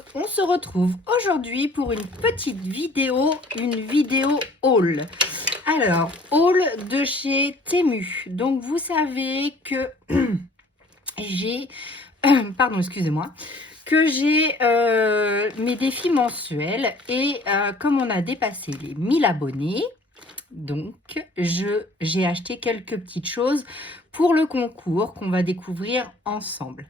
tous, on se retrouve aujourd'hui pour une petite vidéo, haul. Alors, haul de chez Temu. Donc vous savez que j'ai, pardon, excusez-moi, que j'ai mes défis mensuels et comme on a dépassé les 1000 abonnés, donc j'ai acheté quelques petites choses pour le concours qu'on va découvrir ensemble.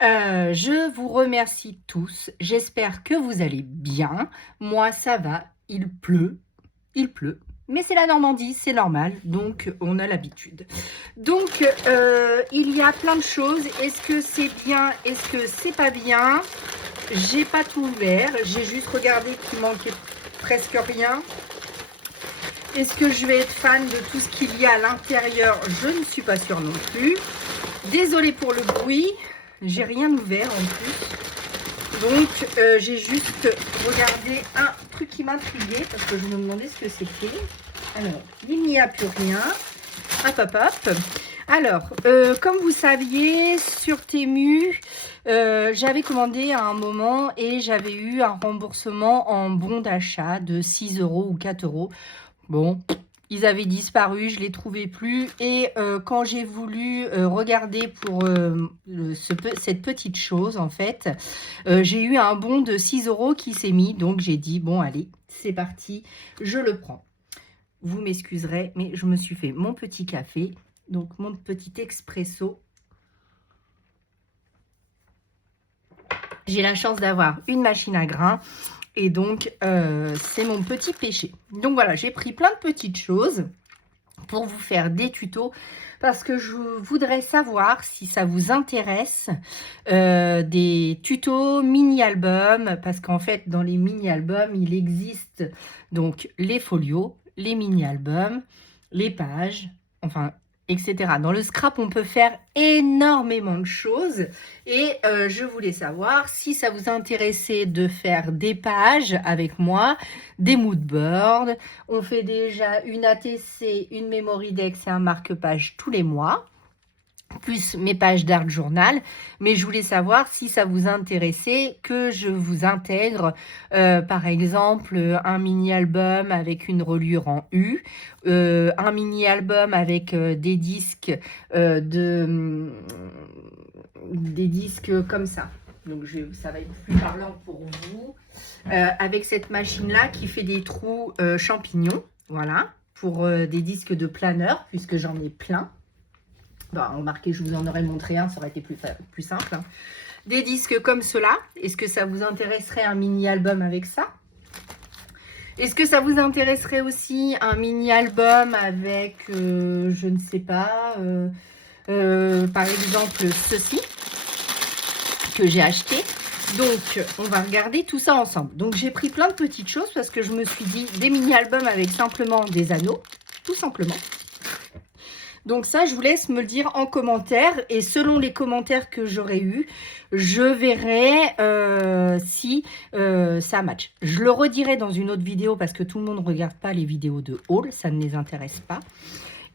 Je vous remercie tous. J'espère que vous allez bien. Moi, ça va. Il pleut. Mais c'est la Normandie, c'est normal. Donc, on a l'habitude. Donc, il y a plein de choses. Est-ce que c'est bien? Est-ce que c'est pas bien? J'ai pas tout ouvert. J'ai juste regardé qu'il manquait presque rien. Est-ce que je vais être fan de tout ce qu'il y a à l'intérieur? Je ne suis pas sûre non plus. Désolée pour le bruit. J'ai rien ouvert en plus. Donc, j'ai juste regardé un truc qui m'intriguait parce que je me demandais ce que c'était. Alors, il n'y a plus rien. Hop. Alors, comme vous saviez, sur Temu, j'avais commandé à un moment et j'avais eu un remboursement en bon d'achat de 6 € ou 4 €. Bon, ils avaient disparu, je ne les trouvais plus. Et quand j'ai voulu regarder pour cette petite chose, en fait, j'ai eu un bon de 6 € qui s'est mis. Donc, j'ai dit, bon, allez, c'est parti, je le prends. Vous m'excuserez, mais je me suis fait mon petit café. Donc, mon petit expresso. J'ai la chance d'avoir une machine à grains. Et donc, c'est mon petit péché. Donc voilà, j'ai pris plein de petites choses pour vous faire des tutos parce que je voudrais savoir si ça vous intéresse des tutos mini-albums, parce qu'en fait, dans les mini-albums, il existe donc les folios, les mini-albums, les pages, enfin, etc. Dans le scrap, on peut faire énormément de choses et je voulais savoir si ça vous intéressait de faire des pages avec moi, des moodboards. On fait déjà une ATC, une memory dex et un marque-page tous les mois, plus mes pages d'art journal, mais je voulais savoir si ça vous intéressait que je vous intègre par exemple un mini-album avec une reliure en U, un mini-album avec des disques des disques comme ça. Donc ça va être plus parlant pour vous, avec cette machine là qui fait des trous champignons, voilà, pour des disques de planeur puisque j'en ai plein. Bon, remarquez, je vous en aurais montré un, ça aurait été plus simple. Hein. Des disques comme cela. Est-ce que ça vous intéresserait un mini-album avec ça? Est-ce que ça vous intéresserait aussi un mini-album avec, je ne sais pas, par exemple ceci que j'ai acheté? Donc, on va regarder tout ça ensemble. Donc, j'ai pris plein de petites choses parce que je me suis dit des mini-albums avec simplement des anneaux, tout simplement. Donc ça, je vous laisse me le dire en commentaire. Et selon les commentaires que j'aurai eus, je verrai si ça match. Je le redirai dans une autre vidéo parce que tout le monde ne regarde pas les vidéos de haul. Ça ne les intéresse pas.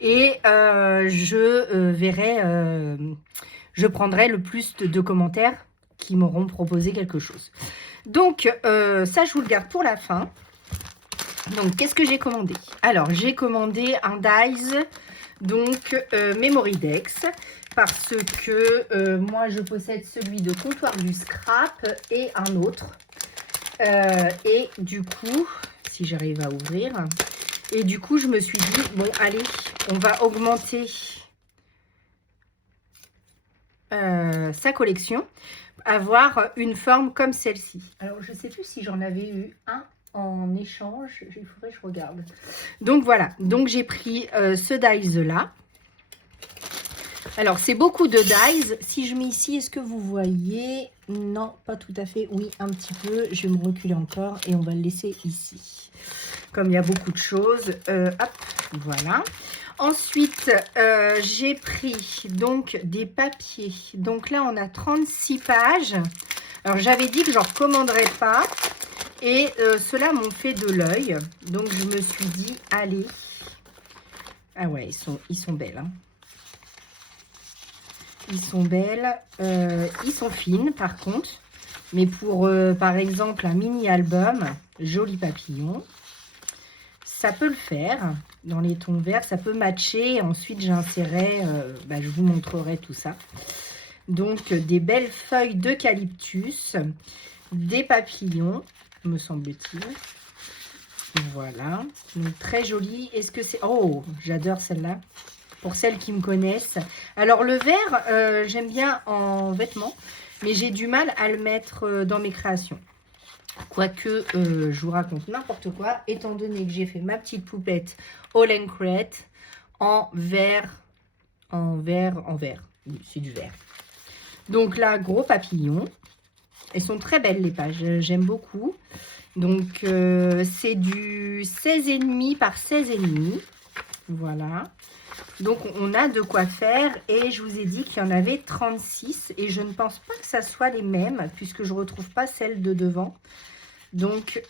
Et je verrai, je prendrai le plus de commentaires qui m'auront proposé quelque chose. Donc ça, je vous le garde pour la fin. Donc, qu'est-ce que j'ai commandé? Alors, j'ai commandé un Dies, donc Memory Dex, parce que moi, je possède celui de Comptoir du Scrap et un autre. Et du coup, si j'arrive à ouvrir, et du coup, je me suis dit, bon, allez, on va augmenter sa collection, avoir une forme comme celle-ci. Alors, je ne sais plus si j'en avais eu un en échange, il faudrait que je regarde. Donc voilà, donc j'ai pris ce dies là. Alors c'est beaucoup de dies. Si je mets ici, est-ce que vous voyez? Non, pas tout à fait. Oui, un petit peu. Je vais me reculer encore et on va le laisser ici. Comme il y a beaucoup de choses, hop, voilà. Ensuite, j'ai pris donc des papiers. Donc là, on a 36 pages. Alors j'avais dit que je n'en recommanderais pas. Et ceux-là m'ont fait de l'œil. Donc, je me suis dit, allez. Ah ouais, ils sont belles. Hein. Ils sont belles. Ils sont fines, par contre. Mais pour, par exemple, un mini-album, joli papillon, ça peut le faire. Dans les tons verts, ça peut matcher. Ensuite, j'insérerai, je vous montrerai tout ça. Donc, des belles feuilles d'eucalyptus, des papillons, me semble-t-il. Voilà, donc très joli. Est-ce que c'est... Oh, j'adore celle-là, pour celles qui me connaissent. Alors, le vert, j'aime bien en vêtements, mais j'ai du mal à le mettre dans mes créations. Quoique, je vous raconte n'importe quoi, étant donné que j'ai fait ma petite poupette All and Crate en vert, oui, c'est du vert. Donc là, gros papillon. Elles sont très belles les pages, j'aime beaucoup. Donc, c'est du 16,5 par 16,5. Voilà. Donc, on a de quoi faire. Et je vous ai dit qu'il y en avait 36. Et je ne pense pas que ça soit les mêmes, puisque je ne retrouve pas celle de devant. Donc,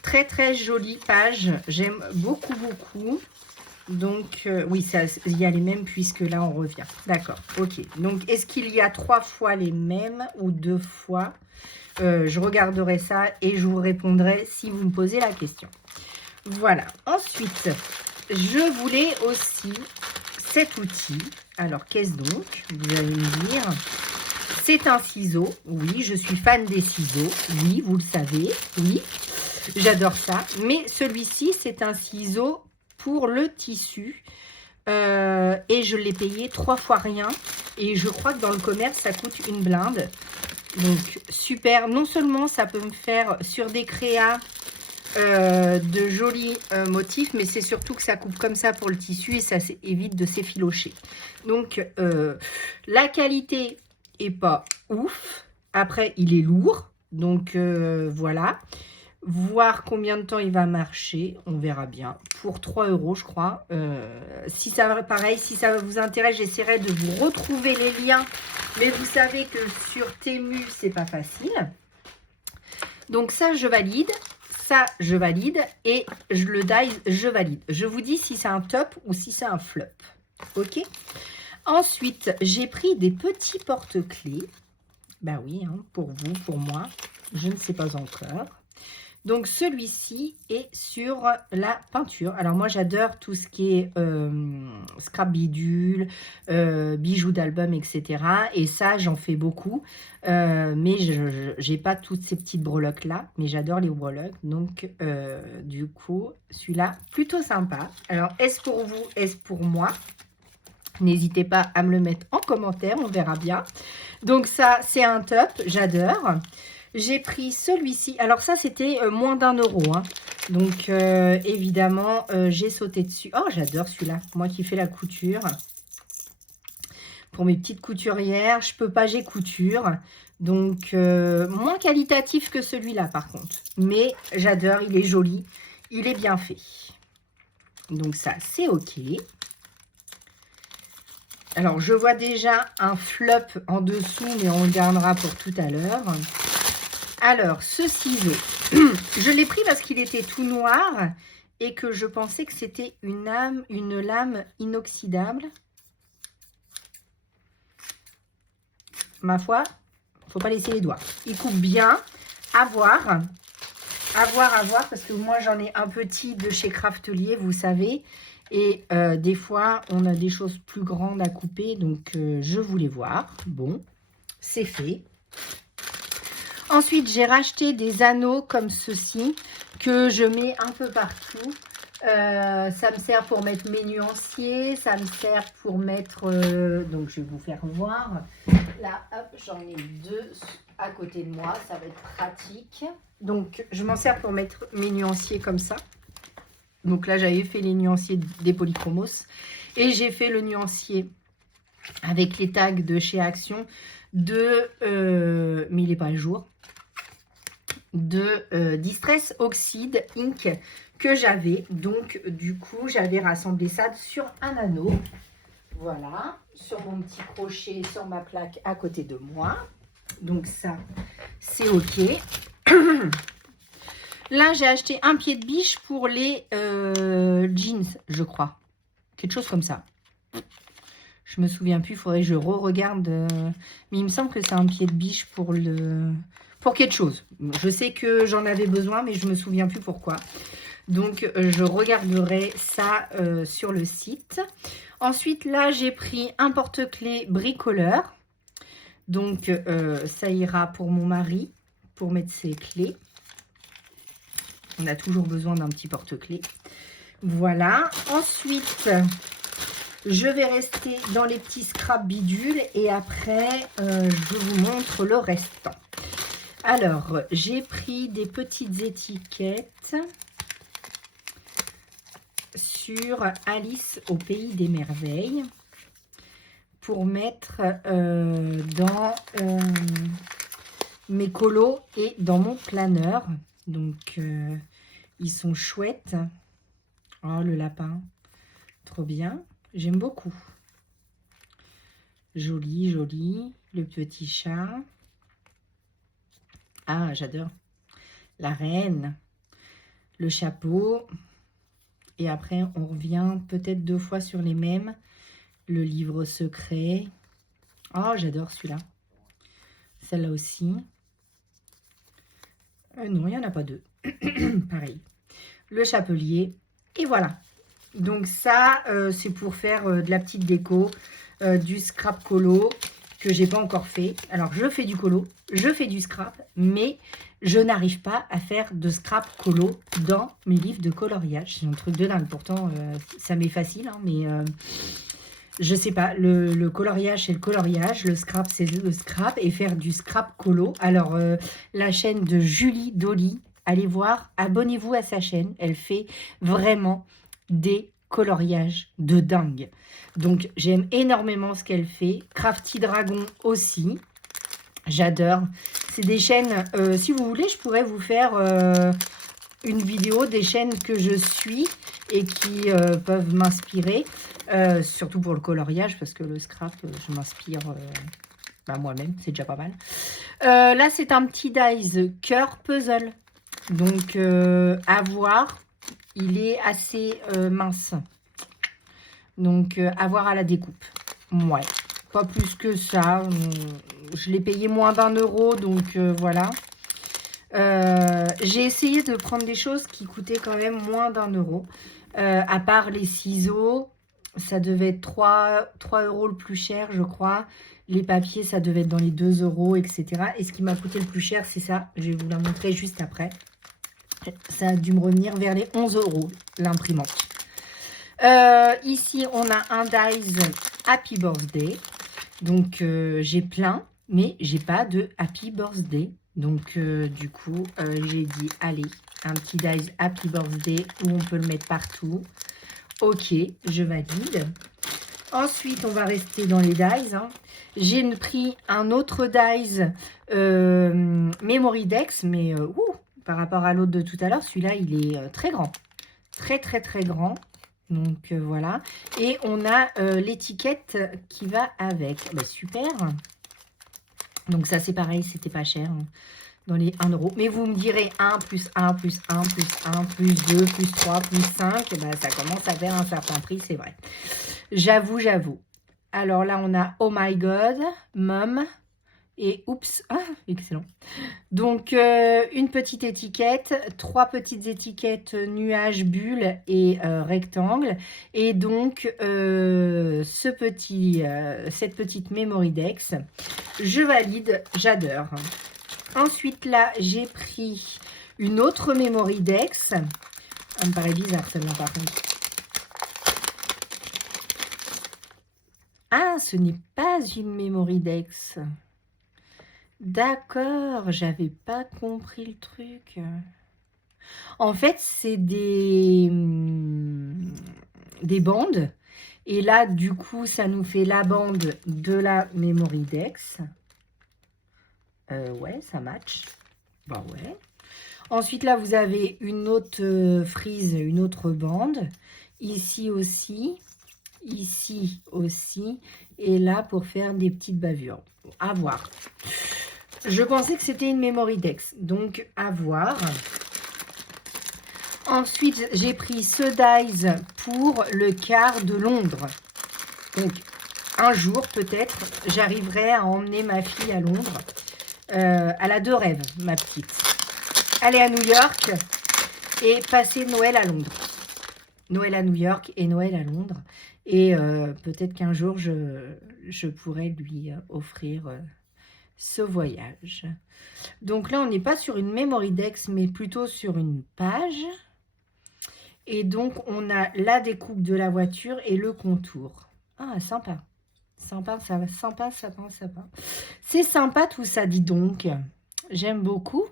très, très jolie page. J'aime beaucoup, beaucoup. Donc, oui, il y a les mêmes, puisque là, on revient. D'accord, ok. Donc, est-ce qu'il y a 3 fois les mêmes ou 2 fois? Je regarderai ça et je vous répondrai si vous me posez la question. Voilà. Ensuite, je voulais aussi cet outil. Alors, qu'est-ce donc? Vous allez me dire. C'est un ciseau. Oui, je suis fan des ciseaux. Oui, vous le savez. Oui, j'adore ça. Mais celui-ci, c'est un ciseau pour le tissu. Et je l'ai payé 3 fois rien. Et je crois que dans le commerce, ça coûte une blinde. Donc, super. Non seulement ça peut me faire sur des créas de jolis motifs, mais c'est surtout que ça coupe comme ça pour le tissu et ça évite de s'effilocher. Donc, la qualité est pas ouf. Après, il est lourd. Donc, voilà. Voir combien de temps il va marcher, on verra bien. Pour 3 €, je crois. Si ça va, pareil, si ça vous intéresse, j'essaierai de vous retrouver les liens. Mais vous savez que sur Temu, c'est pas facile. Donc ça, je valide. Ça, je valide. Et le die, je valide. Je vous dis si c'est un top ou si c'est un flop. Ok. Ensuite, j'ai pris des petits porte-clés. Ben oui, hein, pour vous, pour moi. Je ne sais pas encore. Donc, celui-ci est sur la peinture. Alors, moi, j'adore tout ce qui est scrap bidule, bijoux d'album, etc. Et ça, j'en fais beaucoup. Mais je n'ai pas toutes ces petites breloques-là. Mais j'adore les breloques. Donc, du coup, celui-là, plutôt sympa. Alors, est-ce pour vous, est-ce pour moi? N'hésitez pas à me le mettre en commentaire. On verra bien. Donc, ça, c'est un top. J'adore. J'ai pris celui-ci. Alors ça, c'était moins d'1 €. Hein. Donc, évidemment, j'ai sauté dessus. Oh, j'adore celui-là. Moi qui fais la couture. Pour mes petites couturières, je peux pas, j'ai couture. Donc, moins qualitatif que celui-là, par contre. Mais j'adore, il est joli. Il est bien fait. Donc ça, c'est OK. Alors, je vois déjà un flop en dessous, mais on le gardera pour tout à l'heure. Alors, ce ciseau, je l'ai pris parce qu'il était tout noir et que je pensais que c'était une lame inoxydable. Ma foi, il ne faut pas laisser les doigts. Il coupe bien. À voir. À voir, parce que moi, j'en ai un petit de chez Craftelier, vous savez. Et des fois, on a des choses plus grandes à couper. Donc, je voulais voir. Bon, c'est fait. Ensuite, j'ai racheté des anneaux comme ceci que je mets un peu partout. Ça me sert pour mettre mes nuanciers, ça me sert pour mettre... donc, je vais vous faire voir. Là, hop, j'en ai 2 à côté de moi, ça va être pratique. Donc, je m'en sers pour mettre mes nuanciers comme ça. Donc là, j'avais fait les nuanciers des Polychromos. Et j'ai fait le nuancier avec les tags de chez Action de... mais il n'est pas à jour. De Distress Oxide Ink que j'avais. Donc, du coup, j'avais rassemblé ça sur un anneau. Voilà. Sur mon petit crochet, sur ma plaque à côté de moi. Donc, ça, c'est OK. Là, j'ai acheté un pied de biche pour les jeans, je crois. Quelque chose comme ça. Je me souviens plus, il faudrait que je re-regarde. Mais il me semble que c'est un pied de biche pour quelque chose. Je sais que j'en avais besoin, mais je me souviens plus pourquoi. Donc, je regarderai ça sur le site. Ensuite, là, j'ai pris un porte-clés bricoleur. Donc, ça ira pour mon mari, pour mettre ses clés. On a toujours besoin d'un petit porte-clés. Voilà. Ensuite, je vais rester dans les petits scraps bidules et après, je vous montre le restant. Alors, j'ai pris des petites étiquettes sur Alice au pays des merveilles pour mettre dans mes colos et dans mon planeur. Donc, ils sont chouettes. Oh, le lapin, trop bien. J'aime beaucoup. Joli, joli. Le petit chat. Ah, j'adore. La reine. Le chapeau. Et après, on revient peut-être 2 fois sur les mêmes. Le livre secret. Oh, j'adore celui-là. Celle-là aussi. Non, il n'y en a pas 2. Pareil. Le chapelier. Et voilà. Donc ça, c'est pour faire de la petite déco, du scrap colo que j'ai pas encore fait. Alors, je fais du colo, je fais du scrap, mais je n'arrive pas à faire de scrap colo dans mes livres de coloriage. C'est un truc de dingue. Pourtant, ça m'est facile, hein, mais je sais pas. Le coloriage, c'est le coloriage. Le scrap, c'est le scrap. Et faire du scrap colo. Alors, la chaîne de Julie Dolly, allez voir, abonnez-vous à sa chaîne. Elle fait vraiment des coloriages de dingue. Donc, j'aime énormément ce qu'elle fait. Crafty Dragon aussi. J'adore. C'est des chaînes, si vous voulez, je pourrais vous faire une vidéo des chaînes que je suis et qui peuvent m'inspirer. Surtout pour le coloriage, parce que le scrap, je m'inspire moi-même. C'est déjà pas mal. Là, c'est un petit dies cœur puzzle. Donc, à voir. Il est assez mince. Donc, à voir à la découpe. Ouais, pas plus que ça. Je l'ai payé moins d'1 euro, donc voilà. J'ai essayé de prendre des choses qui coûtaient quand même moins d'1 euro. À part les ciseaux, ça devait être 3 euros le plus cher, je crois. Les papiers, ça devait être dans les 2 euros, etc. Et ce qui m'a coûté le plus cher, c'est ça. Je vais vous la montrer juste après. Ça a dû me revenir vers les 11 euros, l'imprimante. Ici, on a un dies Happy Birthday. Donc, j'ai plein, mais j'ai pas de Happy Birthday. Donc, du coup, j'ai dit, allez, un petit dies Happy Birthday où on peut le mettre partout. Ok, je valide. Ensuite, on va rester dans les dies. Hein. J'ai pris un autre dies Memory Dex, mais par rapport à l'autre de tout à l'heure, celui-là, il est très grand. Très, très, très grand. Donc, voilà. Et on a l'étiquette qui va avec. Bah, super. Donc, ça, c'est pareil, c'était pas cher. Hein, dans les 1 euro. Mais vous me direz 1 plus 1 plus 1 plus 1 plus 2 plus 3 plus 5. Bah, ça commence à faire un certain prix, c'est vrai. J'avoue, j'avoue. Alors là, on a Oh My God, Mom et Oups. Ah, excellent. Donc, une petite étiquette, 3 petites étiquettes nuages, bulles et rectangles. Et donc, cette petite Memory Dex, je valide, j'adore. Ensuite, là, j'ai pris une autre Memory Dex. Ça me paraît bizarre, celle-là, par contre. Ah, ce n'est pas une Memory Dex. D'accord, j'avais pas compris le truc. En fait, c'est des bandes. Et là, du coup, ça nous fait la bande de la Memory Dex. Ouais, ça match. Bah ouais. Ensuite, là, vous avez une autre frise, une autre bande. Ici aussi. Ici aussi. Et là, pour faire des petites bavures. À voir. Je pensais que c'était une Memory Dex. Donc, à voir. Ensuite, j'ai pris ce dies pour le quart de Londres. Donc, un jour, peut-être, j'arriverai à emmener ma fille à Londres. Elle a 2 rêves, ma petite. Aller à New York et passer Noël à Londres. Noël à New York et Noël à Londres. Et peut-être qu'un jour, je pourrais lui offrir ce voyage. Donc là, on n'est pas sur une memory dex, mais plutôt sur une page. Et donc, on a la découpe de la voiture et le contour. Ah, sympa. Sympa, ça va. Sympa, sympa, sympa. C'est sympa tout ça, dis donc. J'aime beaucoup.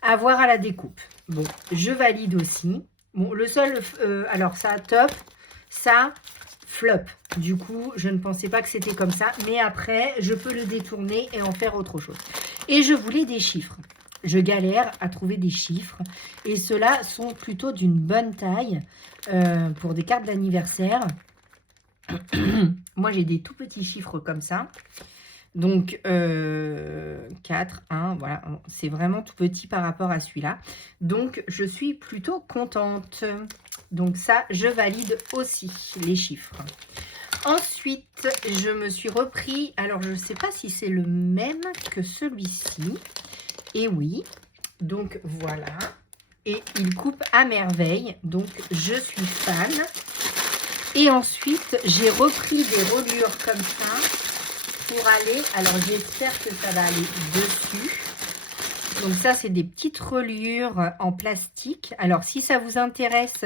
À voir à la découpe. Bon, je valide aussi. Bon, le seul... alors, ça, top. Ça, flop. Du coup, je ne pensais pas que c'était comme ça. Mais après, je peux le détourner et en faire autre chose. Et je voulais des chiffres. Je galère à trouver des chiffres. Et ceux-là sont plutôt d'une bonne taille pour des cartes d'anniversaire. Moi, j'ai des tout petits chiffres comme ça. Donc, 4, 1, voilà. C'est vraiment tout petit par rapport à celui-là. Donc, je suis plutôt contente. Donc, ça, je valide aussi les chiffres. Ensuite, je me suis repris... Alors, je ne sais pas si c'est le même que celui-ci. Et oui, donc voilà. Et il coupe à merveille. Donc, je suis fan. Et ensuite, j'ai repris des reliures comme ça pour aller... Alors, j'espère que ça va aller dessus. Donc, ça, c'est des petites reliures en plastique. Alors, si ça vous intéresse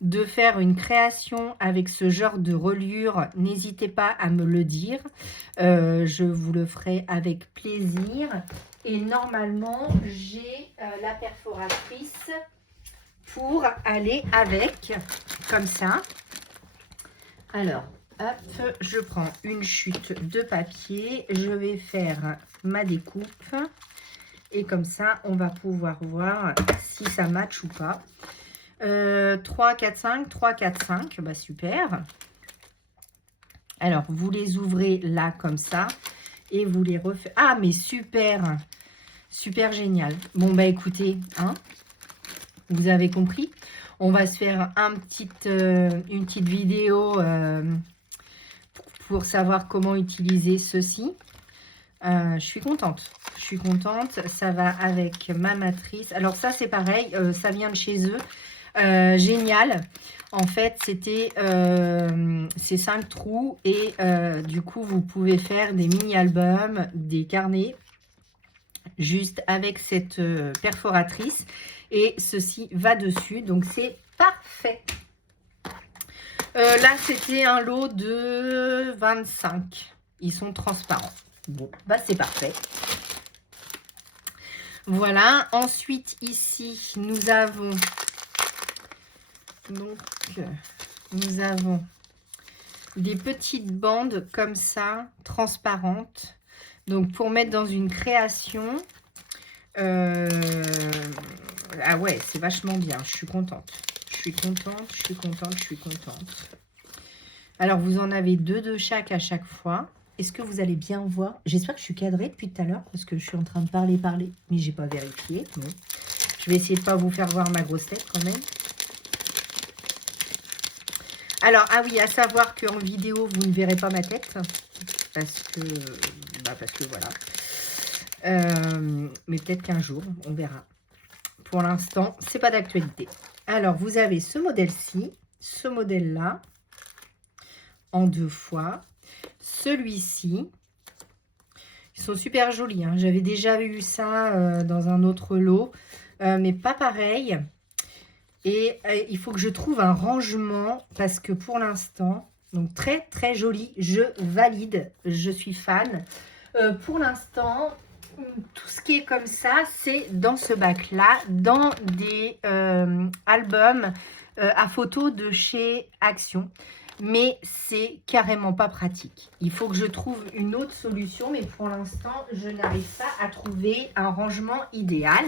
de faire une création avec ce genre de reliure, n'hésitez pas à me le dire. Je vous le ferai avec plaisir. Et normalement, j'ai la perforatrice pour aller avec, comme ça. Alors, hop, je prends une chute de papier. Je vais faire ma découpe. Et comme ça, on va pouvoir voir si ça match ou pas. 3, 4, 5, 3, 4, 5. Bah, super. Alors, vous les ouvrez là, comme ça. Et vous les refaites. Ah, mais super. Super génial. Bon, bah, écoutez, hein, vous avez compris. On va se faire une petite vidéo pour savoir comment utiliser ceci. Je suis contente. Je suis contente. Ça va avec ma matrice. Alors ça, c'est pareil. Ça vient de chez eux. Génial. En fait, c'était ces 5 trous. Et du coup, vous pouvez faire des mini-albums, des carnets. Juste avec cette perforatrice. Et ceci va dessus. Donc, c'est parfait. Là, c'était un lot de 25. Ils sont transparents. Bon, bah c'est parfait. Voilà. Ensuite, ici, nous avons... Donc, nous avons des petites bandes comme ça, transparentes. Donc, pour mettre dans une création... Ah ouais, c'est vachement bien. Je suis contente. Je suis contente, je suis contente, je suis contente. Alors, vous en avez 2 de chaque à chaque fois. Est-ce que vous allez bien voir? J'espère que je suis cadrée depuis tout à l'heure parce que je suis en train de parler, mais j'ai pas vérifié. Bon. Je vais essayer de ne pas vous faire voir ma grosse tête quand même. Alors, ah oui, à savoir qu'en vidéo, vous ne verrez pas ma tête parce que voilà. Mais peut-être qu'un jour, on verra. Pour l'instant, c'est pas d'actualité. Alors, vous avez ce modèle-ci, ce modèle-là, en 2 fois. Celui-ci, ils sont super jolis. Hein. J'avais déjà eu ça dans un autre lot, mais pas pareil. Et il faut que je trouve un rangement parce que pour l'instant, donc très très joli, je valide, je suis fan. Pour l'instant, tout ce qui est comme ça, c'est dans ce bac-là, dans des albums à photos de chez Action. Mais c'est carrément pas pratique. Il faut que je trouve une autre solution, mais pour l'instant, je n'arrive pas à trouver un rangement idéal.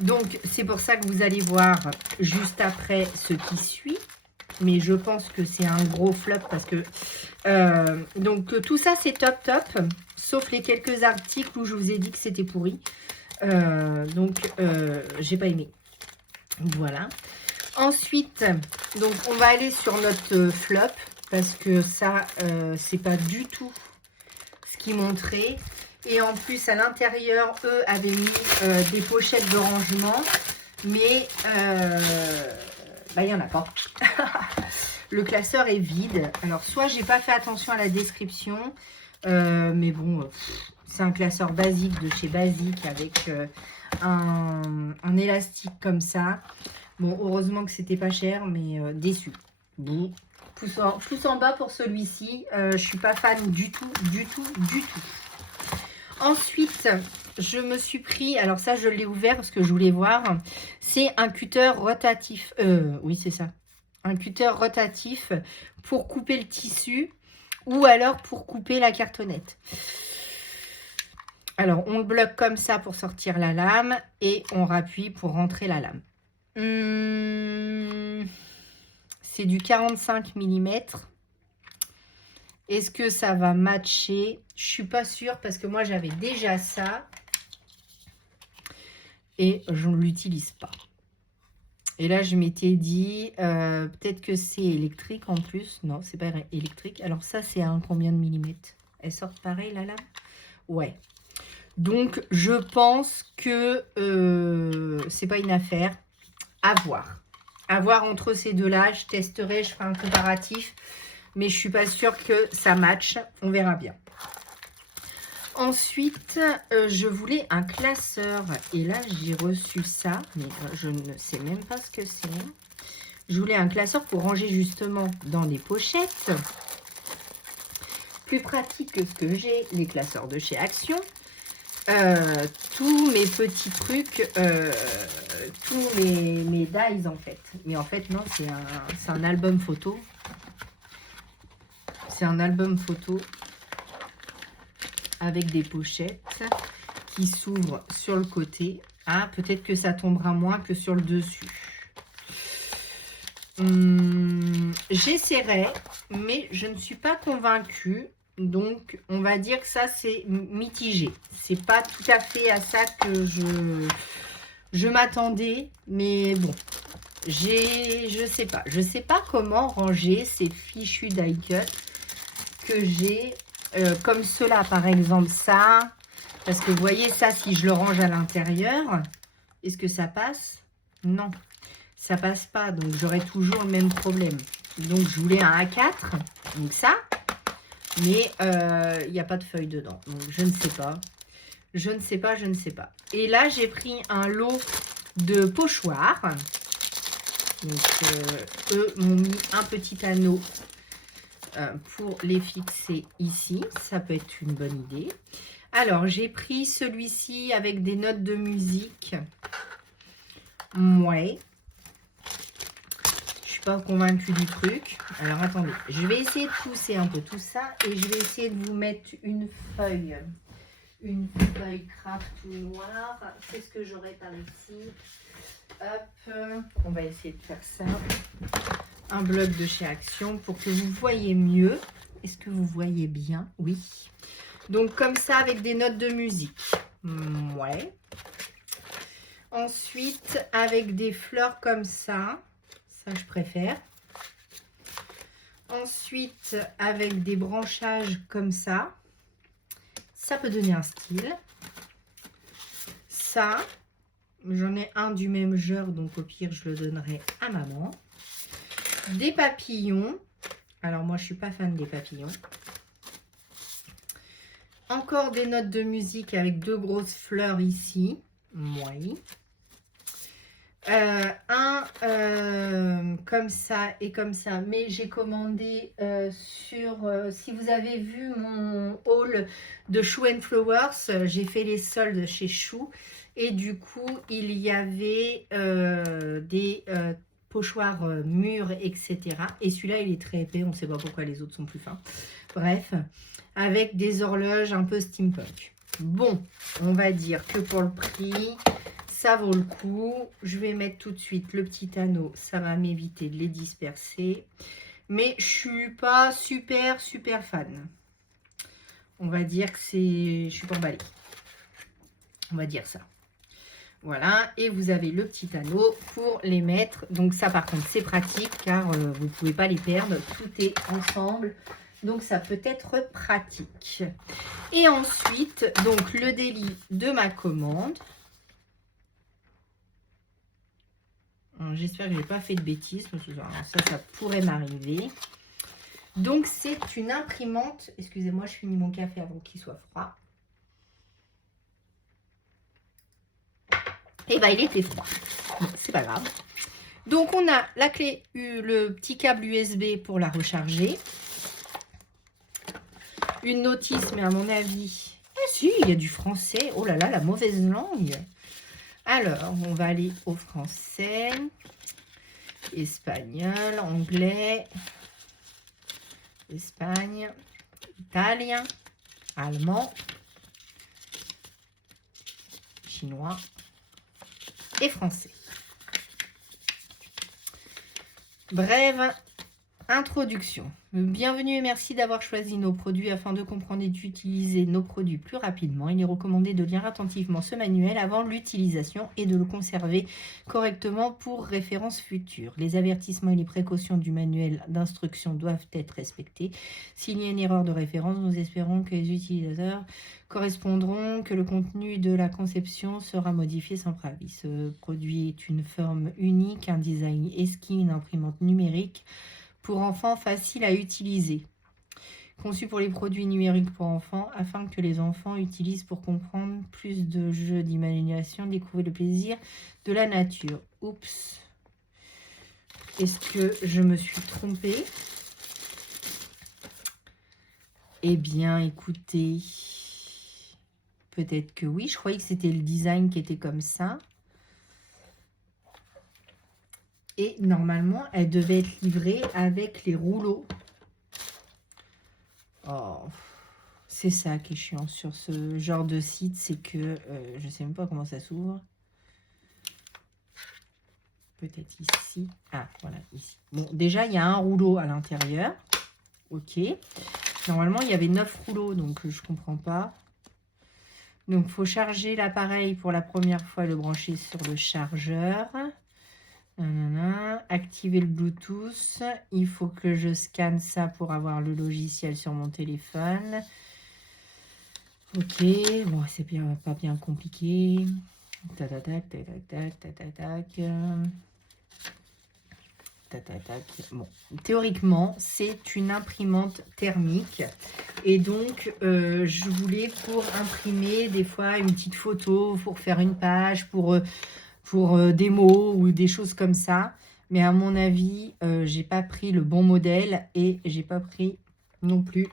Donc, c'est pour ça que vous allez voir juste après ce qui suit. Mais je pense que c'est un gros flop parce que... donc, tout ça, c'est top, top. Sauf les quelques articles où je vous ai dit que c'était pourri. Donc, j'ai pas aimé. Voilà. Ensuite, donc on va aller sur notre flop. parce que ça, c'est pas du tout ce qu'ils montraient. Et en plus, à l'intérieur, eux avaient mis des pochettes de rangement, mais il n'y en a pas. Le classeur est vide. Alors, soit j'ai pas fait attention à la description, mais bon, c'est un classeur basique de chez Basique avec un élastique comme ça. Bon, heureusement que c'était pas cher, mais déçu. Bon, pouce en bas pour celui-ci. Je suis pas fan du tout, du tout, du tout. Ensuite, je me suis pris, alors ça je l'ai ouvert parce que je voulais voir, c'est un cutter rotatif, oui c'est ça, un cutter rotatif pour couper le tissu ou alors pour couper la cartonnette. Alors on le bloque comme ça pour sortir la lame et on rappuie pour rentrer la lame. C'est du 45 mm. Est-ce que ça va matcher? Je suis pas sûre parce que moi j'avais déjà ça et je ne l'utilise pas. Et là je m'étais dit peut-être que c'est électrique en plus. Non, c'est pas électrique. Alors ça c'est un combien de millimètres? Elle sort pareil la lame? Ouais. Donc je pense que c'est pas une affaire. À voir. À voir entre ces deux-là. Je testerai, je ferai un comparatif. Mais je suis pas sûre que ça matche. On verra bien. Ensuite, je voulais un classeur. Et là, j'ai reçu ça. Mais je ne sais même pas ce que c'est. Je voulais un classeur pour ranger justement dans les pochettes. Plus pratique que ce que j'ai, les classeurs de chez Action. Tous mes petits trucs, tous mes dies en fait. Mais en fait, non, c'est un album photo. C'est un album photo avec des pochettes qui s'ouvrent sur le côté. Ah, peut-être que ça tombera moins que sur le dessus. J'essaierai, mais je ne suis pas convaincue. Donc, on va dire que ça, c'est mitigé. C'est pas tout à fait à ça que je m'attendais. Mais bon, je sais pas. Je sais pas comment ranger ces fichus die cut que j'ai, comme cela par exemple, ça, parce que vous voyez ça, si je le range à l'intérieur, est-ce que ça passe? Non, ça passe pas, donc j'aurai toujours le même problème. Donc je voulais un A4, donc ça, mais il n'y a pas de feuille dedans, donc je ne sais pas, je ne sais pas, je ne sais pas. Et là j'ai pris un lot de pochoirs, donc eux m'ont mis un petit anneau pour les fixer ici. Ça peut être une bonne idée. Alors, j'ai pris celui-ci avec des notes de musique. Ouais. Je suis pas convaincue du truc. Alors, attendez. Je vais essayer de pousser un peu tout ça. Et je vais essayer de vous mettre une feuille. Une feuille craft tout noire. Qu'est-ce que j'aurai par ici? Hop. On va essayer de faire ça. Un bloc de chez Action pour que vous voyez mieux. Est-ce que vous voyez bien? Oui. Donc comme ça avec des notes de musique. Ouais. Ensuite avec des fleurs comme ça. Ça je préfère. Ensuite avec des branchages comme ça. Ça peut donner un style. Ça, j'en ai un du même genre, donc au pire je le donnerai à maman. Des papillons. Alors moi je suis pas fan des papillons. Encore des notes de musique avec deux grosses fleurs ici. Oui. Comme ça et comme ça. Mais j'ai commandé sur... si vous avez vu mon haul de Shoe & Flowers, j'ai fait les soldes chez Chou. Et du coup, il y avait des... pochoirs mûrs, etc. Et celui-là, il est très épais. On ne sait pas pourquoi les autres sont plus fins. Bref, avec des horloges un peu steampunk. Bon, on va dire que pour le prix, ça vaut le coup. Je vais mettre tout de suite le petit anneau. Ça va m'éviter de les disperser. Mais je suis pas super fan. On va dire que c'est... Je suis pas emballée. On va dire ça. Voilà, et vous avez le petit anneau pour les mettre. Donc ça, par contre, c'est pratique car vous ne pouvez pas les perdre. Tout est ensemble, donc ça peut être pratique. Et ensuite, donc le délit de ma commande. J'espère que je n'ai pas fait de bêtises, parce que ça pourrait m'arriver. Donc, c'est une imprimante. Excusez-moi, je finis mon café avant qu'il soit froid. Et bien, il était froid. Bon, c'est pas grave. Donc, on a la clé, le petit câble USB pour la recharger. Une notice, mais à mon avis... Ah si, il y a du français. Oh là là, la mauvaise langue. Alors, on va aller au français, espagnol, anglais, Espagne, italien, allemand, chinois et français. Brève introduction. Bienvenue et merci d'avoir choisi nos produits. Afin de comprendre et d'utiliser nos produits plus rapidement, il est recommandé de lire attentivement ce manuel avant l'utilisation et de le conserver correctement pour référence future. Les avertissements et les précautions du manuel d'instruction doivent être respectés. S'il y a une erreur de référence, nous espérons que les utilisateurs correspondront, que le contenu de la conception sera modifié sans préavis. Ce produit est une forme unique, un design exquis, une imprimante numérique pour enfants facile à utiliser. Conçu pour les produits numériques pour enfants, afin que les enfants utilisent pour comprendre plus de jeux d'imagination, découvrir le plaisir de la nature. Oups. Est-ce que je me suis trompée? Eh bien, écoutez, peut-être que oui. Je croyais que c'était le design qui était comme ça. Et normalement, elle devait être livrée avec les rouleaux. Oh, c'est ça qui est chiant sur ce genre de site, c'est que je ne sais même pas comment ça s'ouvre. Peut-être ici. Ah, voilà, ici. Bon, déjà, il y a un rouleau à l'intérieur. Ok. Normalement, il y avait 9 rouleaux, donc je ne comprends pas. Donc, il faut charger l'appareil pour la première fois et le brancher sur le chargeur. Activer le Bluetooth. Il faut que je scanne ça pour avoir le logiciel sur mon téléphone. Ok, bon, c'est bien, pas bien compliqué. Tac, tac, tac, tac, tac, tac, tac, tac. Tac, tac, tac. Bon, théoriquement, c'est une imprimante thermique. Et donc, je voulais pour imprimer des fois une petite photo, pour faire une page, pour des mots ou des choses comme ça. Mais à mon avis, j'ai pas pris le bon modèle et j'ai pas pris non plus.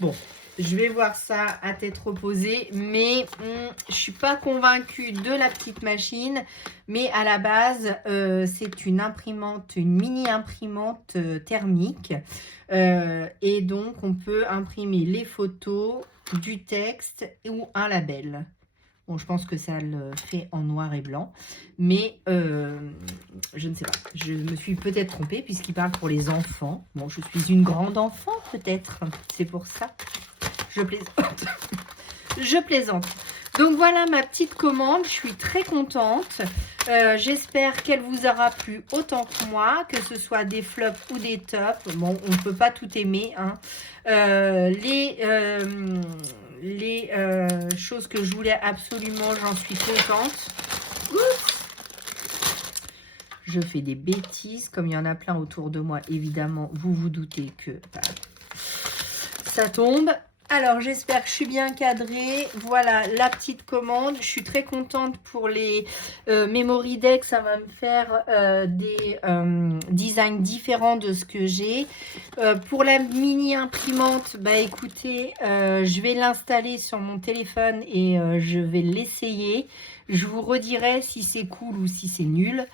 Bon, je vais voir ça à tête reposée, mais je suis pas convaincue de la petite machine. Mais à la base, c'est une imprimante, une mini imprimante thermique. Et donc, on peut imprimer les photos, du texte ou un label. Bon, je pense que ça le fait en noir et blanc, mais je ne sais pas. Je me suis peut-être trompée puisqu'il parle pour les enfants. Bon, je suis une grande enfant peut-être, c'est pour ça. Je plaisante. Je plaisante. Donc voilà ma petite commande, je suis très contente. J'espère qu'elle vous aura plu autant que moi, que ce soit des flops ou des tops. Bon, on ne peut pas tout aimer, hein. Les choses que je voulais absolument, j'en suis contente. Oups. Je fais des bêtises, comme il y en a plein autour de moi, évidemment, vous vous doutez que ça tombe. Alors, j'espère que je suis bien cadrée. Voilà la petite commande. Je suis très contente pour les memory decks. Ça va me faire des designs différents de ce que j'ai. Pour la mini imprimante, bah écoutez, je vais l'installer sur mon téléphone et je vais l'essayer. Je vous redirai si c'est cool ou si c'est nul.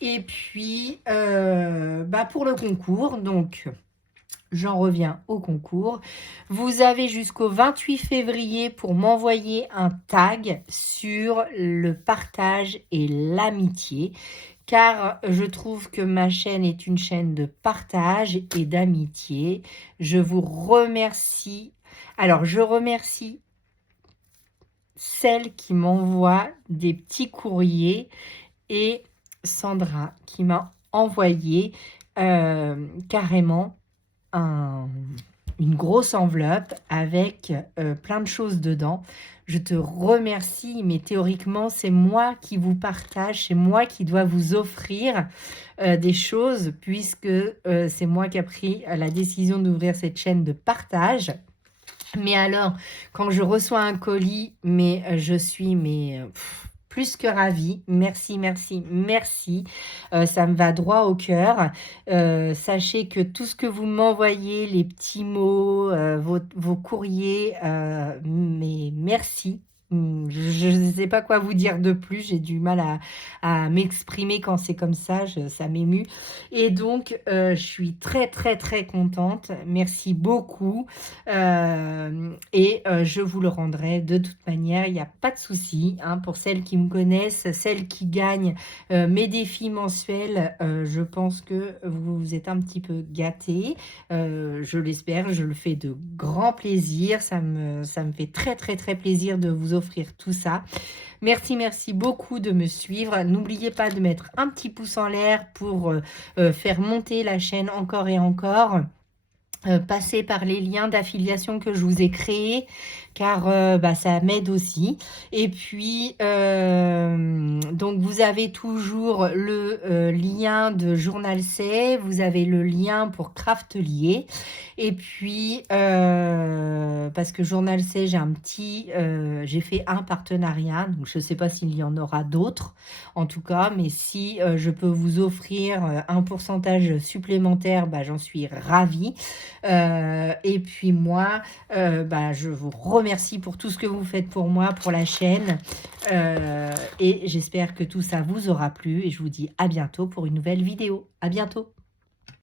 Et puis, bah pour le concours, donc... J'en reviens au concours. Vous avez jusqu'au 28 février pour m'envoyer un tag sur le partage et l'amitié. Car je trouve que ma chaîne est une chaîne de partage et d'amitié. Je vous remercie. Alors, je remercie celle qui m'envoie des petits courriers et Sandra qui m'a envoyé carrément une grosse enveloppe avec plein de choses dedans. Je te remercie, mais théoriquement, c'est moi qui vous partage, c'est moi qui dois vous offrir des choses puisque c'est moi qui a pris la décision d'ouvrir cette chaîne de partage. Mais alors, quand je reçois un colis, je suis plus que ravie. Merci, merci, merci. Ça me va droit au cœur. Sachez que tout ce que vous m'envoyez, les petits mots, vos courriers, mais merci. Je ne sais pas quoi vous dire de plus, j'ai du mal à m'exprimer quand c'est comme ça, ça m'émue. Et donc, je suis très, très, très contente. Merci beaucoup. Je vous le rendrai de toute manière, il n'y a pas de souci. Hein, pour celles qui me connaissent, celles qui gagnent mes défis mensuels, je pense que vous êtes un petit peu gâtés. Je l'espère, je le fais de grand plaisir. Ça me fait très, très, très plaisir de vous offrir tout ça. Merci, merci beaucoup de me suivre. N'oubliez pas de mettre un petit pouce en l'air pour faire monter la chaîne encore et encore. Passez par les liens d'affiliation que je vous ai créés car ça m'aide aussi. Et puis donc vous avez toujours le lien de Journal C, vous avez le lien pour Craftelier et puis parce que Journal C, j'ai fait un partenariat, donc je ne sais pas s'il y en aura d'autres en tout cas, mais si je peux vous offrir un pourcentage supplémentaire, j'en suis ravie. Et puis moi, je vous remercie pour tout ce que vous faites pour moi, pour la chaîne. Et j'espère que tout ça vous aura plu. Et je vous dis à bientôt pour une nouvelle vidéo. À bientôt.